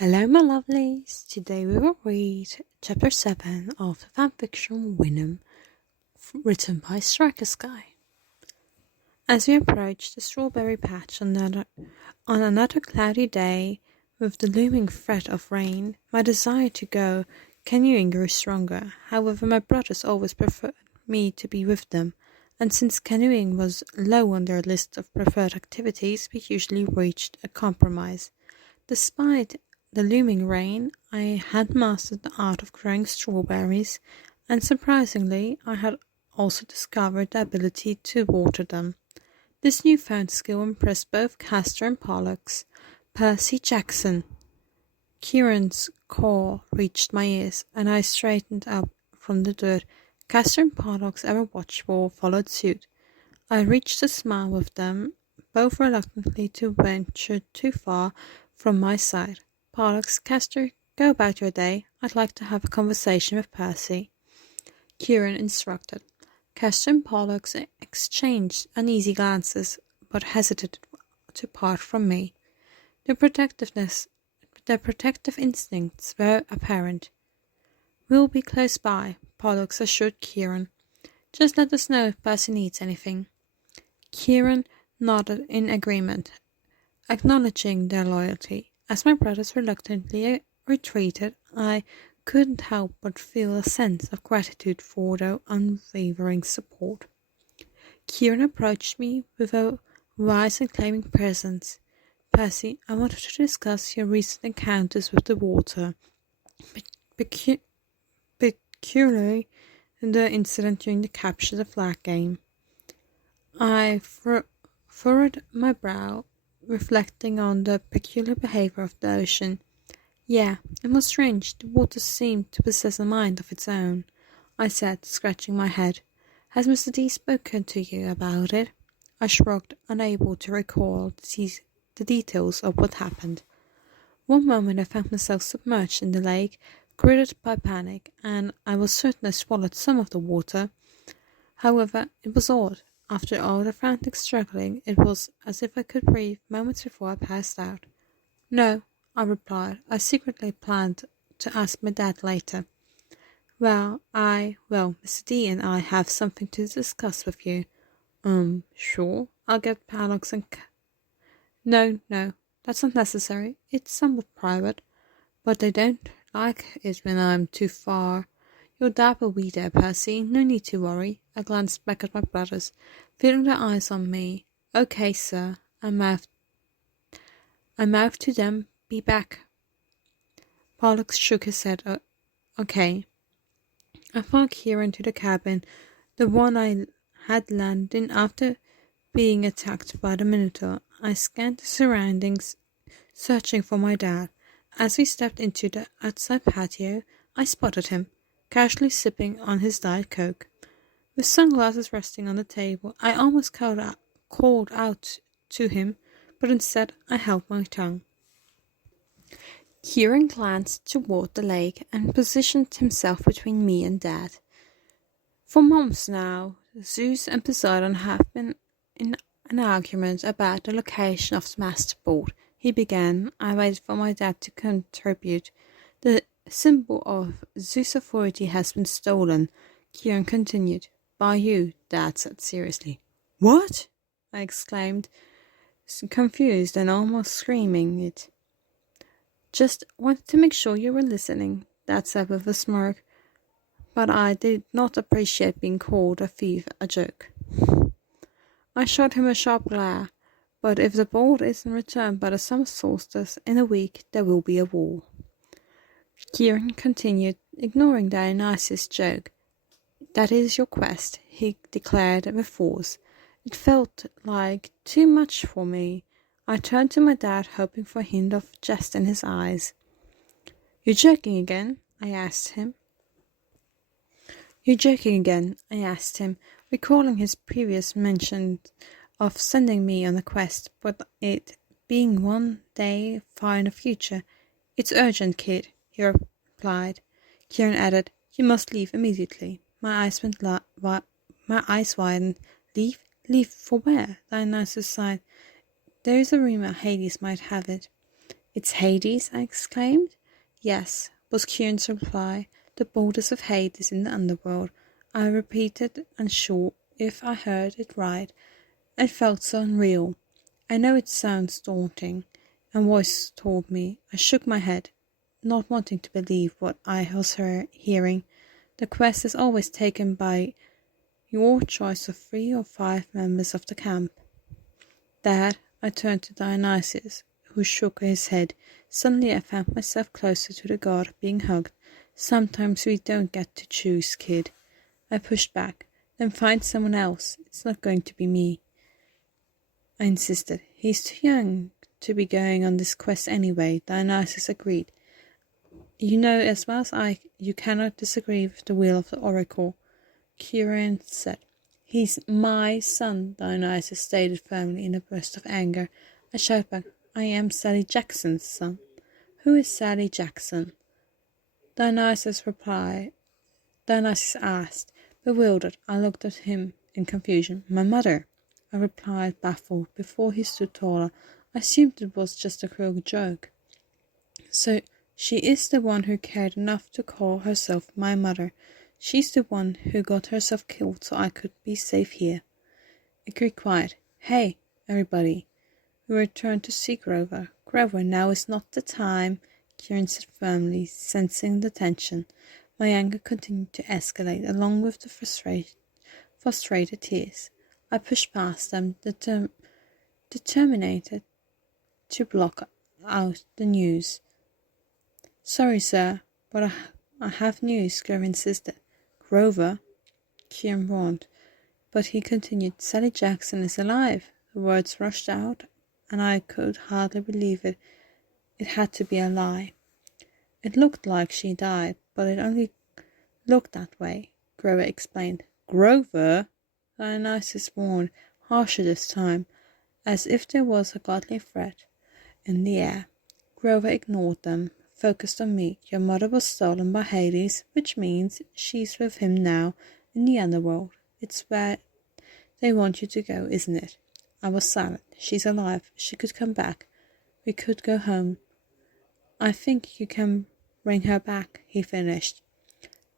Hello, my lovelies. Today we will read Chapter 7 of the Fanfiction Vinum, written by Striker Sky. As we approached the strawberry patch on another cloudy day, with the looming threat of rain, my desire to go canoeing grew stronger. However, my brothers always preferred me to be with them, and since canoeing was low on their list of preferred activities, we usually reached a compromise. Despite the looming rain, I had mastered the art of growing strawberries, and surprisingly, I had also discovered the ability to water them. This newfound skill impressed both Castor and Pollux. Percy Jackson. Kieran's call reached my ears, and I straightened up from the dirt. Castor and Pollux, ever watchful, followed suit. I reached a smile with them, both reluctantly to venture too far from my side. Pollux, Castor, go about your day. I'd like to have a conversation with Percy. Kieran instructed. Castor and Pollux exchanged uneasy glances, but hesitated to part from me. Their protective instincts were apparent. We'll be close by, Pollux assured Kieran. Just let us know if Percy needs anything. Kieran nodded in agreement, acknowledging their loyalty. As my brothers reluctantly retreated, I couldn't help but feel a sense of gratitude for their unwavering support. Kieran approached me with a wise and claiming presence. Percy, I wanted to discuss your recent encounters with the water, particularly the incident during the capture the flag game. I furrowed my brow, reflecting on the peculiar behavior of the ocean. Yeah, it was strange. The water seemed to possess a mind of its own, I said, scratching my head. Has Mr. D spoken to you about it? I shrugged, unable to recall the details of what happened. One moment I found myself submerged in the lake, gripped by panic, and I was certain I swallowed some of the water. However, it was odd. After all the frantic struggling, it was as if I could breathe moments before I passed out. No, I replied. I secretly planned to ask my dad later. Well, Mr. D and I have something to discuss with you. Sure. I'll get Pollux and No, that's not necessary. It's somewhat private, but they don't like it when I'm too far. Your dad will be there, Percy. No need to worry. I glanced back at my brothers, feeling their eyes on me. Okay, sir. I mouthed to them, be back. Pollux shook his head. Okay. I followed Kieran to the cabin, the one I had landed in after being attacked by the Minotaur. I scanned the surroundings, searching for my dad. As we stepped into the outside patio, I spotted him, casually sipping on his Diet Coke. With sunglasses resting on the table, I almost called out to him, but instead I held my tongue. Kieran glanced toward the lake and positioned himself between me and Dad. For months now, Zeus and Poseidon have been in an argument about the location of the masterboard. He began. I waited for my dad to contribute. The symbol of Zeus' authority has been stolen, Kieran continued. By you, Dad said seriously. What? I exclaimed, confused and almost screaming it. Just wanted to make sure you were listening, Dad said with a smirk, but I did not appreciate being called a thief a joke. I shot him a sharp glare, but if the board isn't returned by the summer solstice in a week, there will be a war. Kieran continued, ignoring Dionysus' joke. That is your quest, he declared with force. It felt like too much for me. I turned to my dad, hoping for a hint of jest in his eyes. You're joking again? I asked him. Recalling his previous mention of sending me on a quest, but it being one day far in the future. It's urgent, kid, he replied. Kieran added, you must leave immediately. My eyes widened. Leave? Leave for where? Dionysus sighed. There is a rumor Hades might have it. It's Hades, I exclaimed. Yes, was Kieran's reply. The borders of Hades in the underworld. I repeated, unsure if I heard it right. It felt so unreal. I know it sounds daunting, a voice told me. I shook my head, not wanting to believe what I was hearing. The quest is always taken by your choice of 3 or 5 members of the camp. Dad, I turned to Dionysus, who shook his head. Suddenly I found myself closer to the god, being hugged. Sometimes we don't get to choose, kid. I pushed back. Then find someone else. It's not going to be me. I insisted. He's too young to be going on this quest anyway, Dionysus agreed. You know as well as I, you cannot disagree with the will of the oracle, Kieran said. He's my son, Dionysus stated firmly in a burst of anger. I shouted back, I am Sally Jackson's son. Who is Sally Jackson? Dionysus asked. Bewildered, I looked at him in confusion. My mother, I replied, baffled. Before he stood taller, I assumed it was just a cruel joke. So she is the one who cared enough to call herself my mother. She's the one who got herself killed so I could be safe here. It grew quiet. Hey, everybody. We returned to see Grover. Grover, now is not the time, Kieran said firmly, sensing the tension. My anger continued to escalate, along with the frustrated tears. I pushed past them, determined to block out the news. Sorry, sir, but I have news, Grover insisted. Grover? Kieran warned, but he continued, Sally Jackson is alive. The words rushed out, and I could hardly believe it. It had to be a lie. It looked like she died, but it only looked that way, Grover explained. Grover? Dionysus warned, harsher this time, as if there was a godly threat in the air. Grover ignored them, focused on me. Your mother was stolen by Hades, which means she's with him now in the underworld. It's where they want you to go, isn't it? I was silent. She's alive. She could come back. We could go home. I think you can bring her back, he finished.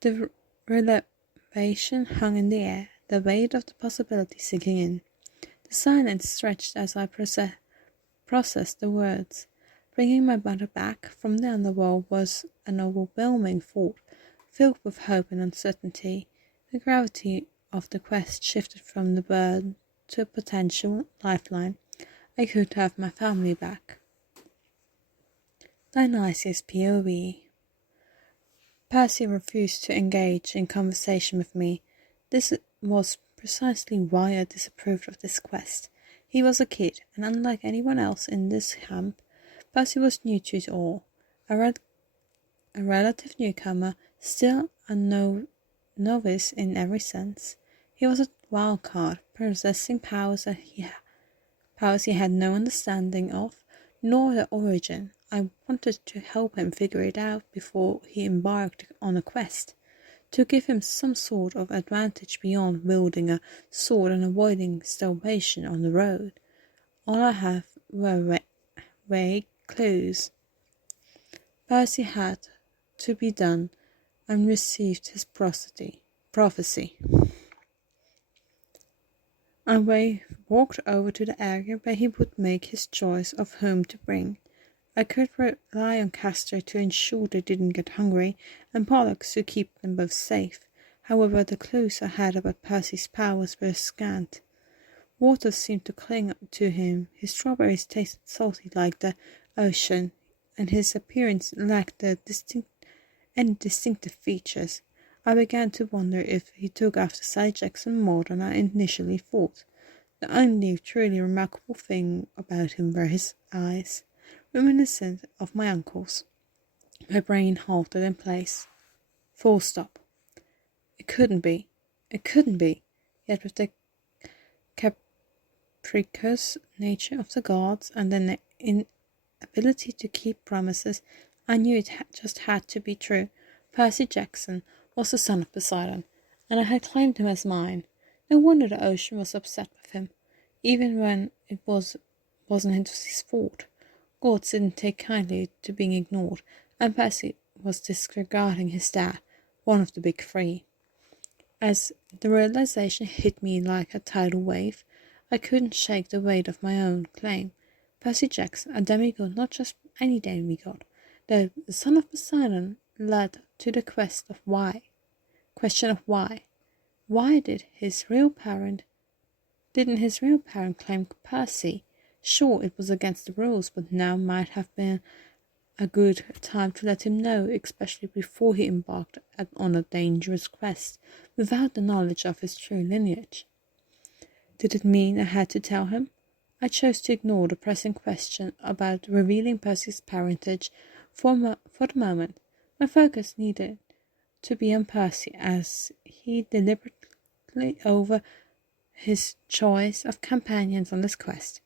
The revelation hung in the air, the weight of the possibility sinking in. The silence stretched as I processed the words. Bringing my mother back from the underworld was an overwhelming thought, filled with hope and uncertainty. The gravity of the quest shifted from the burden to a potential lifeline. I could have my family back. Dionysus POV. Percy refused to engage in conversation with me. This was precisely why I disapproved of this quest. He was a kid, and unlike anyone else in this camp, Percy was new to it all. A relative newcomer, still a novice in every sense. He was a wild card, possessing powers he had no understanding of, nor their origin. I wanted to help him figure it out before he embarked on a quest, to give him some sort of advantage beyond wielding a sword and avoiding starvation on the road. All I have were vague clues. Percy had to be done and received his prophecy. I walked over to the area where he would make his choice of whom to bring. I could rely on Castor to ensure they didn't get hungry, and Pollux to keep them both safe. However, the clues I had about Percy's powers were scant. Water seemed to cling to him, his strawberries tasted salty like the ocean, and his appearance lacked any distinctive features. I began to wonder if he took after Sally Jackson more than I initially thought. The only truly remarkable thing about him were his eyes, reminiscent of my uncle's. My brain halted in place. Full stop. It couldn't be. Yet with the capricious nature of the gods and the inability to keep promises, I knew it just had to be true. Percy Jackson was the son of Poseidon, and I had claimed him as mine. No wonder the ocean was upset with him, even when it wasn't his fault. Gods didn't take kindly to being ignored, and Percy was disregarding his dad, one of the big three. As the realization hit me like a tidal wave, I couldn't shake the weight of my own claim. Percy Jackson, a demigod, not just any demigod, the son of Poseidon, led to the question of why. Why didn't his real parent claim Percy? Sure, it was against the rules, but now might have been a good time to let him know, especially before he embarked on a dangerous quest, without the knowledge of his true lineage. Did it mean I had to tell him? I chose to ignore the pressing question about revealing Percy's parentage for the moment. My focus needed to be on Percy as he deliberately over his choice of companions on this quest.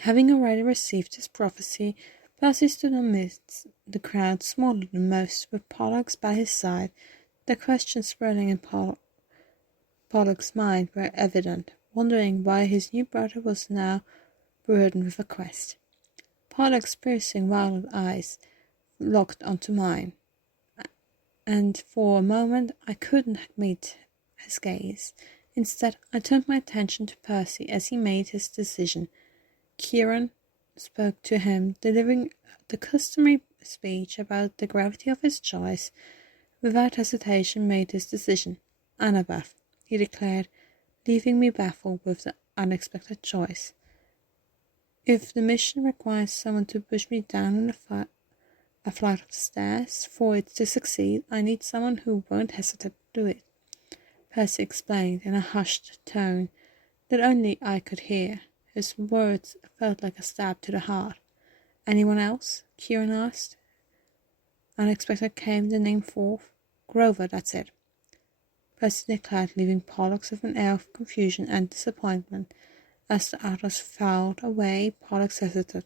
Having already received his prophecy, Percy stood amidst the crowd, smaller than most, with Pollux by his side. The questions swirling in Pollux's mind were evident, wondering why his new brother was now burdened with a quest. Pollux's piercing violet eyes locked onto mine, and for a moment I couldn't meet his gaze. Instead, I turned my attention to Percy as he made his decision. Kieran spoke to him, delivering the customary speech about the gravity of his choice. Without hesitation made his decision. Annabeth, he declared, leaving me baffled with the unexpected choice. If the mission requires someone to push me down a flight of stairs for it to succeed, I need someone who won't hesitate to do it. Percy explained in a hushed tone that only I could hear. His words felt like a stab to the heart. Anyone else? Kieran asked. Unexpected came the name forth. Grover, that's it. Percy declared, leaving Pollux with an air of confusion and disappointment. As the others filed away, Pollux hesitated,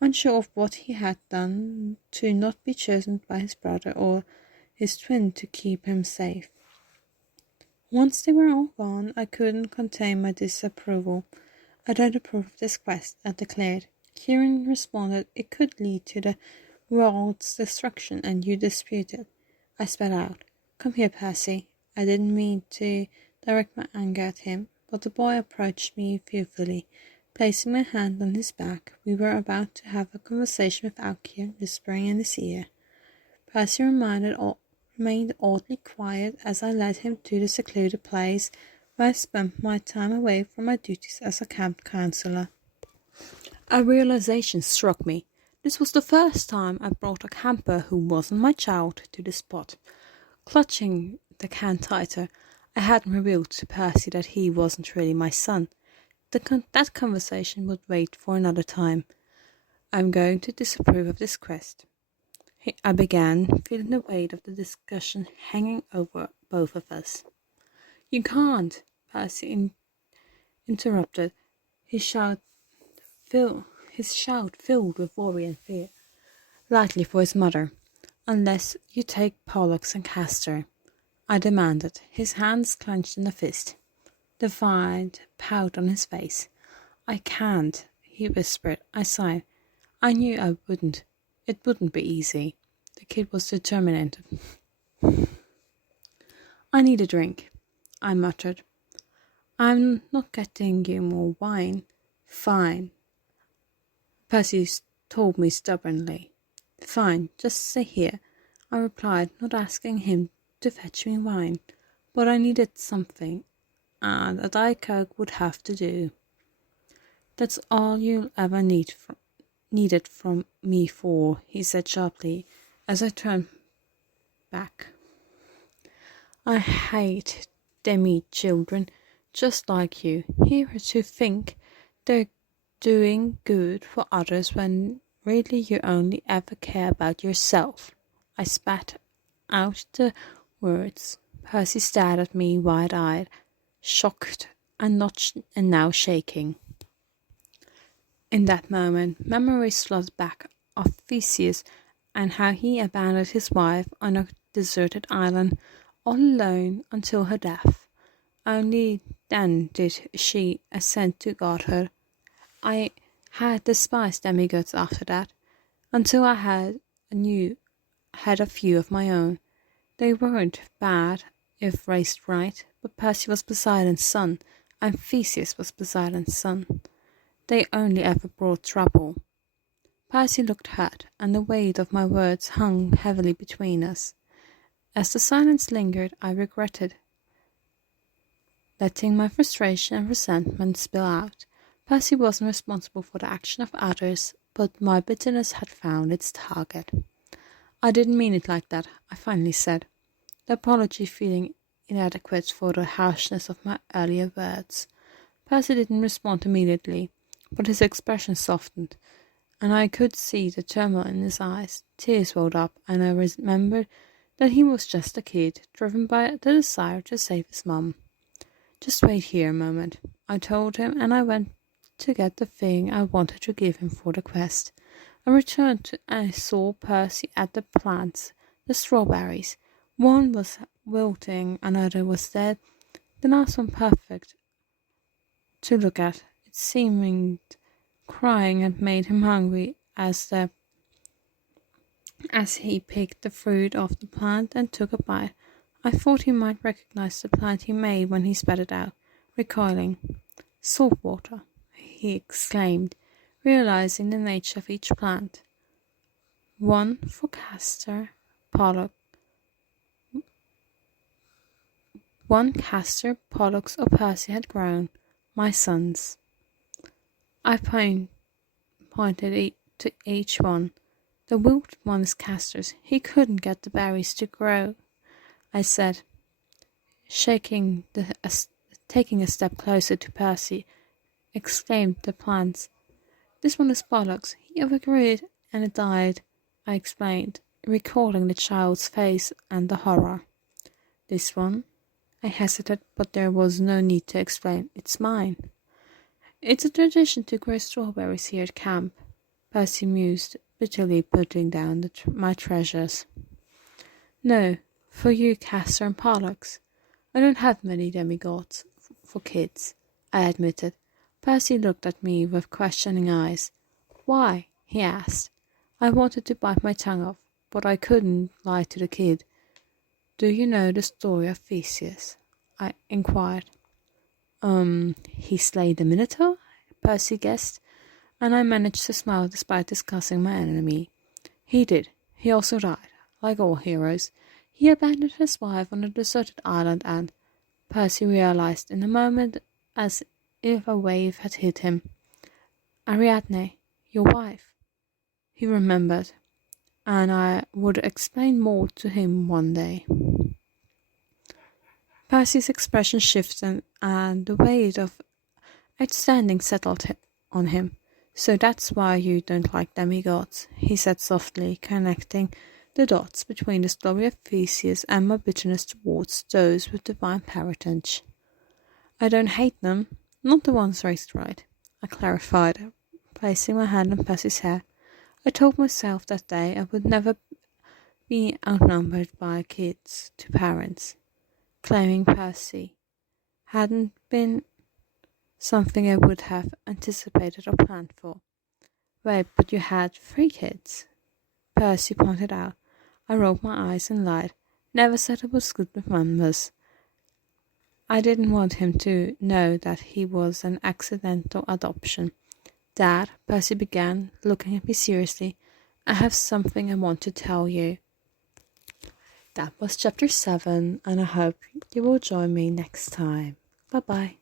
unsure of what he had done to not be chosen by his brother or his twin to keep him safe. Once they were all gone, I couldn't contain my disapproval. I don't approve of this quest, I declared. Kieran responded, it could lead to the world's destruction, and you disputed. I spat out. Come here, Percy. I didn't mean to direct my anger at him, but the boy approached me fearfully. Placing my hand on his back, we were about to have a conversation without Kieran whispering in his ear. Percy remained oddly quiet as I led him to the secluded place where I spent my time away from my duties as a camp counselor. A realization struck me. This was the first time I brought a camper who wasn't my child to the spot. Clutching the can tighter, I hadn't revealed to Percy that he wasn't really my son. That conversation would wait for another time. I'm going to disapprove of this quest. I began, feeling the weight of the discussion hanging over both of us. You can't, Percy interrupted, his shout filled with worry and fear. Likely for his mother, unless you take Pollux and Castor, I demanded, his hands clenched in a fist. Defiant pout on his face. I can't, he whispered. I sighed. I knew I wouldn't. It wouldn't be easy. The kid was determined. I need a drink, I muttered. I'm not getting you more wine. Fine. Percy told me stubbornly. Fine, just stay here, I replied, not asking him to fetch me wine. But I needed something, and a Diet Coke would have to do. That's all you'll ever needed from me for, he said sharply, as I turned back. I hate demi-children just like you, here to think they're doing good for others when really you only ever care about yourself. I spat out the words. Percy stared at me wide-eyed, shocked and now shaking. In that moment, memories flooded back of Theseus and how he abandoned his wife on a deserted island all alone until her death. Only then did she assent to godhood. I had despised demigods after that, until I had a few of my own. They weren't bad if raised right, but Percy was Poseidon's son, and Theseus was Poseidon's son. They only ever brought trouble. Percy looked hurt, and the weight of my words hung heavily between us. As the silence lingered, I regretted letting my frustration and resentment spill out. Percy wasn't responsible for the action of others, but my bitterness had found its target. I didn't mean it like that, I finally said, the apology feeling inadequate for the harshness of my earlier words. Percy didn't respond immediately, but his expression softened, and I could see the turmoil in his eyes. Tears welled up, and I remembered that he was just a kid, driven by the desire to save his mum. Just wait here a moment, I told him, and I went to get the thing I wanted to give him for the quest. I returned and I saw Percy at the plants, the strawberries. One was wilting, another was dead, the last one perfect to look at. It seemed crying and made him hungry as he picked the fruit off the plant and took a bite. I thought he might recognize the plant he made when he spat it out, recoiling. Salt water, he exclaimed, realizing the nature of each plant. One for Castor, Pollux. One Castor, Pollux, or Percy had grown, my sons. I pointed to each one. The wilted one is Castor's. He couldn't get the berries to grow, I said, taking a step closer to Percy. Exclaimed the plants. This one is Pollux. He overgrew it and it died, I explained, recalling the child's face and the horror. This one? I hesitated, but there was no need to explain. It's mine. It's a tradition to grow strawberries here at camp, Percy mused, bitterly putting down my treasures. No, for you, Castor and Pollux. I don't have many demigods for kids, I admitted. Percy looked at me with questioning eyes. Why? He asked. I wanted to bite my tongue off, but I couldn't lie to the kid. Do you know the story of Theseus? I inquired. He slayed the Minotaur? Percy guessed, and I managed to smile despite discussing my enemy. He did. He also died, like all heroes. He abandoned his wife on a deserted island and, Percy realized in a moment as if a wave had hit him. Ariadne, your wife. He remembered, and I would explain more to him one day. Percy's expression shifted, and the weight of outstanding settled on him. So that's why you don't like demigods, he said softly, connecting the dots between the story of Theseus and my bitterness towards those with divine parentage. I don't hate them, not the ones raised right, I clarified, placing my hand on Percy's hair. I told myself that day I would never be outnumbered by kids to parents. Claiming Percy hadn't been something I would have anticipated or planned for. Wait, but you had 3 kids, Percy pointed out. I rolled my eyes and lied. Never said I was good with numbers. I didn't want him to know that he was an accidental adoption. Dad, Percy began, looking at me seriously, I have something I want to tell you. That was chapter 7, and I hope you will join me next time. Bye-bye.